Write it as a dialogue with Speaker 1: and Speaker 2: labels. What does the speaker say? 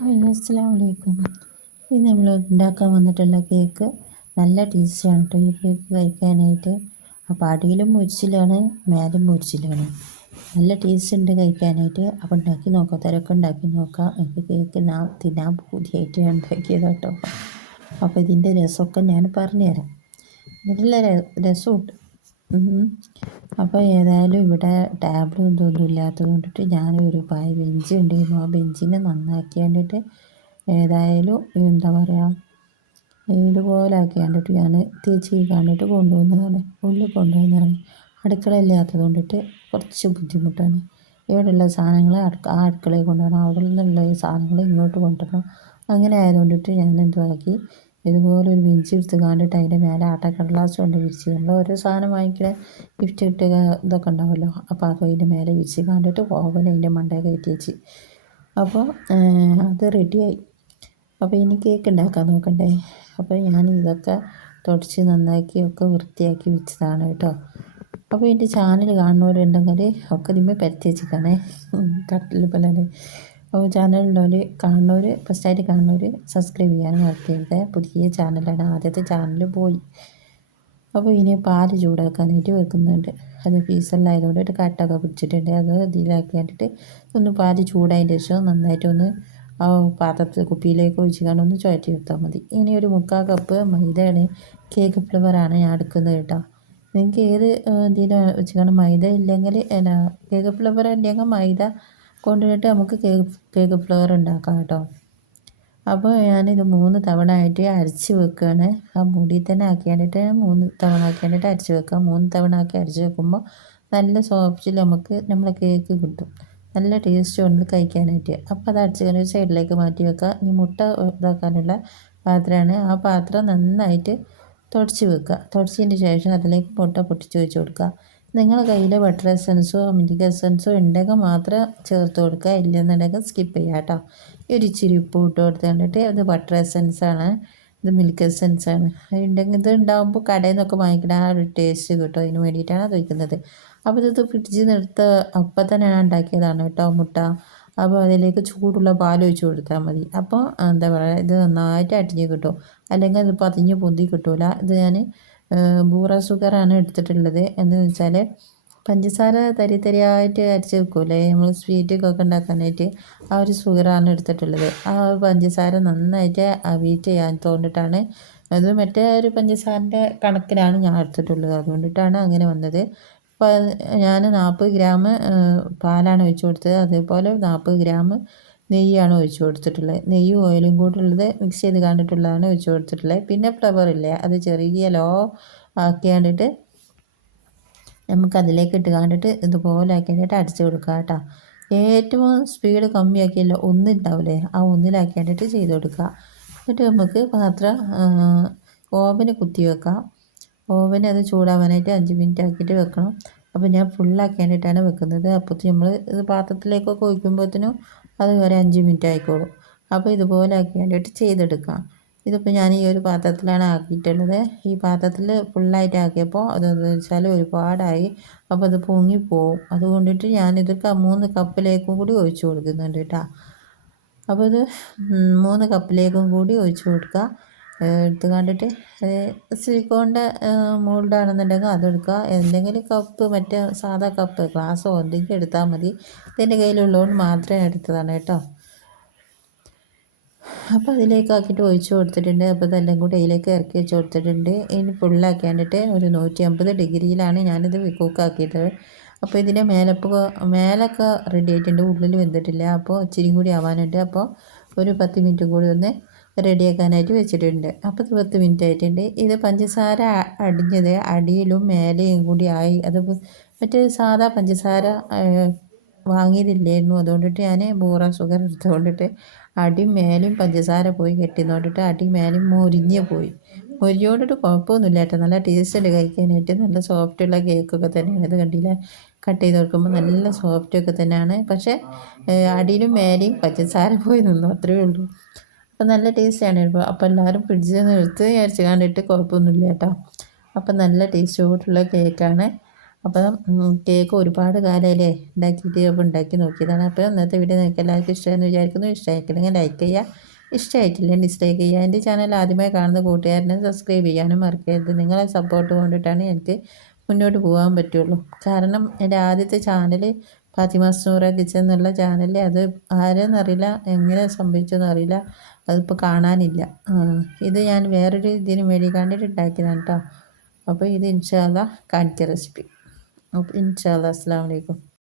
Speaker 1: Hi അസ്സാം വലൈക്കും ഇത് നമ്മൾ ഉണ്ടാക്കാൻ വന്നിട്ടുള്ള കേക്ക് നല്ല ടേസ്റ്റാണ് കേട്ടോ ഈ കേക്ക് കഴിക്കാനായിട്ട്. അപ്പോൾ അടിയിലും മുരിച്ചിലാണ് മേലും മുരിച്ചിലാണ്. നല്ല ടേസ്റ്റ് ഉണ്ട് കഴിക്കാനായിട്ട്. അപ്പോൾ ഉണ്ടാക്കി നോക്കാം തിരക്ക് ഉണ്ടാക്കി നോക്കാം. എനിക്ക് കേക്ക് നാ തിന്നാൻ പുതിയായിട്ട് ഉണ്ടാക്കിയത് കേട്ടോ അപ്പോൾ ഇതിന്റെ രസമൊക്കെ ഞാൻ പറഞ്ഞുതരാം. നല്ല രസമുണ്ട്. അപ്പോൾ ഏതായാലും ഇവിടെ ടാബിളും ഇതൊന്നും ഇല്ലാത്തത് കൊണ്ടിട്ട് ഞാനൊരു പായ ബെഞ്ച് ഉണ്ടായിരുന്നു ആ ബെഞ്ചിനെ നന്നാക്കി കണ്ടിട്ട് ഏതായാലും എന്താ പറയുക ഇതുപോലെ ആക്കി കണ്ടിട്ട് ഞാൻ തേച്ച് കണ്ടിട്ട് കൊണ്ടുവന്നതാണ്. ഉള്ളിൽ കൊണ്ടുവന്നതാണ്. അടുക്കള ഇല്ലാത്തത് കൊണ്ടിട്ട് കുറച്ച് ബുദ്ധിമുട്ടാണ്. ഇവിടെയുള്ള സാധനങ്ങൾ ആ അടുക്കളയിൽ കൊണ്ടുവരണം. അവിടെ നിന്നുള്ള സാധനങ്ങൾ ഇങ്ങോട്ട് കൊണ്ടുവരണം. അങ്ങനെ ആയതുകൊണ്ടിട്ട് ഞാൻ എന്തുവാക്കി ഇതുപോലെ ഒരു ബെഞ്ച് എടുത്ത് കണ്ടിട്ട് അതിന്റെ മേലെ ആട്ടക്കടലാസ് കൊണ്ട് വിരിച്ച്. നമ്മൾ ഓരോ സാധനം വാങ്ങിക്കണ ഗിഫ്റ്റ് കിട്ടുക ഇതൊക്കെ ഉണ്ടാവുമല്ലോ. അപ്പോൾ അത് അതിന്റെ മേലെ വിരിച്ച് കണ്ടിട്ട് ഓവൻ അതിന്റെ മണ്ടേ കയറ്റി വെച്ച്. അപ്പോൾ അത് റെഡിയായി അപ്പോൾ ഇനി കേക്ക് ഉണ്ടാക്കാൻ നോക്കണ്ടേ? അപ്പോൾ ഞാൻ ഇതൊക്കെ തുടച്ച് നന്നാക്കി ഒക്കെ വൃത്തിയാക്കി വെച്ചതാണ് കേട്ടോ. അപ്പോൾ എന്റെ ചാനൽ കാണുന്നവരുണ്ടെങ്കിൽ ഒക്കെ ഇതിന്മേൽ പരത്തി വെച്ചിരിക്കണേ കട്ടിൽ പോലെ അപ്പോൾ ചാനലുള്ളവർ കാണുന്നവർ ഫസ്റ്റായിട്ട് കാണുന്നവർ സബ്സ്ക്രൈബ് ചെയ്യാനും മറക്കരുത്. പുതിയ ചാനലാണ് ആദ്യത്തെ ചാനൽ പോയി. അപ്പോൾ ഇനി പാൽ ചൂടാക്കാനായിട്ട് വെക്കുന്നുണ്ട്. അത് പീസെല്ലായതുകൊണ്ട് ഒരു കട്ടൊക്കെ പിടിച്ചിട്ടുണ്ട്. അത് ഇതിലാക്കിയിട്ട് ഒന്ന് പാൽ ചൂടായതിന്റെ ശേഷം നന്നായിട്ടൊന്ന് ആ പാത്രത്തിൽ കുപ്പിയിലേക്ക് ഒഴിച്ച് കാണും ഒന്ന് ചുഴറ്റി എടുത്താൽ മതി. ഇനി ഒരു മുക്കാൽ കപ്പ് മൈദയാണ്. കേക്ക് ഫ്ലവറാണ് ഞാൻ എടുക്കുന്നത് കേട്ടോ. നിങ്ങൾക്ക് ഏത് ഇതിൽ വെച്ച് കാണും മൈദ ഇല്ലെങ്കിൽ കേക്ക് ഫ്ലവർ ഉണ്ടെങ്കിൽ മൈദ കൊണ്ടുപോയിട്ട് നമുക്ക് കേക്ക് കേക്ക് ഫ്ലവർ ഉണ്ടാക്കാം കേട്ടോ. അപ്പോൾ ഞാനിത് മൂന്ന് തവണ ആയിട്ട് അരച്ച് വെക്കുകയാണ്. ആ മുടി തന്നെ ആക്കിയാണ്ടിട്ട് മൂന്ന് തവണ ആക്കിയാണ്ടിട്ട് അരച്ച് വെക്കുക മൂന്ന് തവണ ആക്കി അരച്ച് വെക്കുമ്പോൾ നല്ല സോഫ്റ്റിൽ നമുക്ക് നമ്മളെ കേക്ക് കിട്ടും. നല്ല ടേസ്റ്റ് ഉണ്ട് കഴിക്കാനായിട്ട്. അപ്പോൾ അത് അടിച്ച് കഴിഞ്ഞ സൈഡിലേക്ക് മാറ്റി വെക്കുക. ഇനി മുട്ട ഇതാക്കാനുള്ള പാത്രമാണ്. ആ പാത്രം നന്നായിട്ട് തുടച്ച് വെക്കുക. തുടച്ചതിന് ശേഷം അതിലേക്ക് മുട്ട പൊട്ടിച്ച് വെച്ച് കൊടുക്കുക. നിങ്ങളുടെ കയ്യിൽ ബട്ടർ എസൻസോ മിൽക്ക് എസൻസോ ഉണ്ടെങ്കിൽ മാത്രം ചേർത്ത് കൊടുക്കുക. ഇല്ലെന്നുണ്ടെങ്കിൽ സ്കിപ്പ് ചെയ്യുക കേട്ടോ. ഒരു ഇച്ചിരി ഉപ്പ് ഇട്ട് കൊടുത്ത് കണ്ടിട്ട് അത് ബട്ടർ ആണ്. ഇത് മിൽക്ക് എസൻസ് ആണ്. ഉണ്ടെങ്കിൽ ഇത് ഉണ്ടാകുമ്പോൾ കടയിൽ നിന്നൊക്കെ വാങ്ങിക്കണ ആ ഒരു ടേസ്റ്റ് കിട്ടും. അതിന് വേണ്ടിയിട്ടാണ് അത് വയ്ക്കുന്നത്. അപ്പോൾ ഇത് ഫ്രിഡ്ജിൽ നിന്ന് അപ്പം തന്നെ ഉണ്ടാക്കിയതാണ് കേട്ടോ മുട്ട. അപ്പോൾ അതിലേക്ക് ചൂടുള്ള പാൽ ഒഴിച്ച് കൊടുത്താൽ മതി. അപ്പോൾ എന്താ പറയുക ഇത് നന്നായിട്ട് അടിഞ്ഞ് കിട്ടും. അല്ലെങ്കിൽ അത് പതിഞ്ഞ് പൊന്തി കിട്ടില്ല ഇത് ഞാൻ ബൂറ ഷുഗറാണ് എടുത്തിട്ടുള്ളത്. എന്ന് വെച്ചാൽ പഞ്ചസാര തരി തരിയായിട്ട് അരച്ച് വെക്കൂലേ? നമ്മൾ സ്വീറ്റൊക്കെ ഉണ്ടാക്കാനായിട്ട് ആ ഒരു ഷുഗറാണ് എടുത്തിട്ടുള്ളത്. ആ പഞ്ചസാര നന്നായിട്ട് അവീറ്റ് ചെയ്യാൻ തോന്നിട്ടാണ് അത് മറ്റേ ഒരു പഞ്ചസാരന്റെ കണക്കിലാണ് ഞാൻ എടുത്തിട്ടുള്ളത്. അതുകൊണ്ടിട്ടാണ് അങ്ങനെ വന്നത്. ഞാൻ നാൽപ്പത് ഗ്രാം പാലാണ് ഒഴിച്ച് കൊടുത്തത്. അതേപോലെ നാൽപ്പത് ഗ്രാം നെയ്യാണ് ഒഴിച്ചു കൊടുത്തിട്ടുള്ളത് നെയ്യും ഓയിലും കൂട്ടുള്ളത് മിക്സ് ചെയ്ത് കണ്ടിട്ടുള്ളതാണ് ഒഴിച്ച് കൊടുത്തിട്ടുള്ളത് പിന്നെ ഫ്ലവർ ഇല്ലേ? അത് ചെറിയ ലോ ആക്കിയാണ്ടിട്ട് നമുക്ക് അതിലേക്ക് ഇട്ട് കണ്ടിട്ട് ഇതുപോലെ ആക്കിയിട്ട് അടിച്ചു കൊടുക്കുക കേട്ടോ. ഏറ്റവും സ്പീഡ് കമ്മിയാക്കിയല്ലോ ഒന്നുണ്ടാവില്ലേ? ആ ഒന്നിലാക്കിയാണ്ടിട്ട് ചെയ്ത് കൊടുക്കുക. എന്നിട്ട് നമുക്ക് പാത്രം ഓവന് കുത്തി വെക്കാം. ഓവന് അത് ചൂടാവാനായിട്ട് അഞ്ച് മിനിറ്റ് ആക്കിയിട്ട് വെക്കണം. അപ്പോൾ ഞാൻ ഫുള്ളാക്കിയാണ്ടിട്ടാണ് വെക്കുന്നത്. അപ്പോൾ നമ്മൾ ഇത് പാത്രത്തിലേക്കൊക്കെ ഒഴിക്കുമ്പോഴത്തേനും അത് ഒരു അഞ്ച് മിനിറ്റ് ആയിക്കോളും അപ്പോൾ ഇതുപോലെ ആക്കി വേണ്ടിയിട്ട് ചെയ്തെടുക്കാം. ഇതിപ്പോൾ ഞാൻ ഈ ഒരു പാത്രത്തിലാണ് ആക്കിയിട്ടുള്ളത്. ഈ പാത്രത്തിൽ ഫുള്ളായിട്ട് ആക്കിയപ്പോൾ അതെന്ന് വെച്ചാൽ ഒരുപാടായി. അപ്പോൾ അത് പൊങ്ങിപ്പോവും. അതുകൊണ്ടിട്ട് ഞാനിത് മൂന്ന് കപ്പിലേക്കും കൂടി ഒഴിച്ചു കൊടുക്കുന്നുണ്ട് കേട്ടോ. അപ്പോൾ ഇത് മൂന്ന് കപ്പിലേക്കും കൂടി ഒഴിച്ചു കൊടുക്കുക. എടുത്ത് കണ്ടിട്ട് സിലിക്കോണിന്റെ മോൾഡാണെന്നുണ്ടെങ്കിൽ അതെടുക്കുക എന്തെങ്കിലും കപ്പ് മറ്റേ സാധാ കപ്പ് ഗ്ലാസ്സോ എന്തെങ്കിലും എടുത്താൽ മതി. ഇതെന്റെ കയ്യിലുള്ളതുകൊണ്ട് മാത്രമേ എടുത്തതാണ് കേട്ടോ. അപ്പോൾ അതിലേക്ക് ആക്കിയിട്ട് ഒഴിച്ച് കൊടുത്തിട്ടുണ്ട്. അപ്പോൾ ഇതെല്ലാം കൂടി അതിലേക്ക് ഇറക്കി വെച്ച് കൊടുത്തിട്ടുണ്ട്. ഇനി ഫുള്ളാക്കി കണ്ടിട്ട് ഒരു നൂറ്റി അമ്പത് ഡിഗ്രിയിലാണ് ഞാനിത് കുക്കാക്കിയത് അപ്പോൾ ഇതിന്റെ മേലപ്പോൾ മേലൊക്കെ റെഡി ആയിട്ടുണ്ട്. ഉള്ളിൽ വെന്തിട്ടില്ല. അപ്പോൾ ഇച്ചിരി കൂടി ആവാനുണ്ട്. അപ്പോൾ ഒരു പത്ത് മിനിറ്റ് കൂടി ഒന്ന് റെഡിയാക്കാനായിട്ട് വെച്ചിട്ടുണ്ട്. അപ്പോൾ ഇത് പത്ത് മിനിറ്റ് ആയിട്ടുണ്ട്. ഇത് പഞ്ചസാര അടിഞ്ഞത് അടിയിലും മേലെയും കൂടി ആയി. അത് മറ്റേ സാധാ പഞ്ചസാര വാങ്ങിയതില്ലായിരുന്നു. അതുകൊണ്ടിട്ട് ഞാൻ ബൂറ ഷുഗർ എടുത്തുകൊണ്ടിട്ട് അടി മേലും പഞ്ചസാര പോയി കെട്ടിന്നോണ്ടിട്ട് അടി മേലും മുരിഞ്ഞ് പോയി. മുരിഞ്ഞോണ്ടിട്ട് കുഴപ്പമൊന്നുമില്ല കേട്ടോ. നല്ല ടേസ്റ്റ് കഴിക്കാനായിട്ട്? നല്ല സോഫ്റ്റുള്ള കേക്കൊക്കെ തന്നെയാണ്. ഇത് കണ്ടില്ല? കട്ട് ചെയ്ത് കൊടുക്കുമ്പോൾ നല്ല സോഫ്റ്റൊക്കെ തന്നെയാണ്. പക്ഷേ അടിയിലും മേലെയും പഞ്ചസാര പോയി നിന്നു. അത്രയേ ഉള്ളൂ. അപ്പം നല്ല ടേസ്റ്റാണ് ഇപ്പോൾ അപ്പോൾ എല്ലാവരും ഫ്രിഡ്ജിൽ നിന്ന് എടുത്ത് വിചാരിച്ച് കണ്ടിട്ട് കുഴപ്പമൊന്നുമില്ല കേട്ടോ. അപ്പം നല്ല ടേസ്റ്റോടുള്ള കേക്കാണ് അപ്പം കേക്ക് ഒരുപാട് കാലമല്ലേ ഉണ്ടാക്കിയിട്ട് അപ്പോൾ ഉണ്ടാക്കി നോക്കിയതാണ്. അപ്പോൾ ഇന്നത്തെ വീഡിയോ നിങ്ങൾക്ക് എല്ലാവർക്കും ഇഷ്ടമെന്ന് വിചാരിക്കുന്നു. ഇഷ്ടമായിട്ടില്ലെങ്കിൽ ലൈക്ക് ചെയ്യുക ഇഷ്ടമായിട്ടില്ല ഡിസ്ലൈക്ക് ചെയ്യുക എന്റെ ചാനൽ ആദ്യമായി കാണുന്ന കൂട്ടുകാരനെ സബ്സ്ക്രൈബ് ചെയ്യാനും മറക്കരുത്. നിങ്ങളെ സപ്പോർട്ട് കൊണ്ടിട്ടാണ് എനിക്ക് മുന്നോട്ട് പോകാൻ പറ്റുള്ളൂ. കാരണം എന്റെ ആദ്യത്തെ ചാനൽ ഫാത്തിമ സൂറ കിച്ചൻ എന്നുള്ള ചാനൽ അത് ആരെന്നറിയില്ല എങ്ങനെ സംഭവിച്ചെന്ന് അറിയില്ല അതിപ്പോൾ കാണാനില്ല. ഇത് ഞാൻ വേറൊരു ഇതിന് വേണ്ടി കണ്ടിട്ട് ഉണ്ടാക്കിയതാണ് കേട്ടോ അപ്പോൾ ഇത് ഇൻഷാല്ല കാണിച്ച റെസിപ്പി. അപ്പോൾ ഇൻഷാല്ല അസ്സാം വലൈക്കും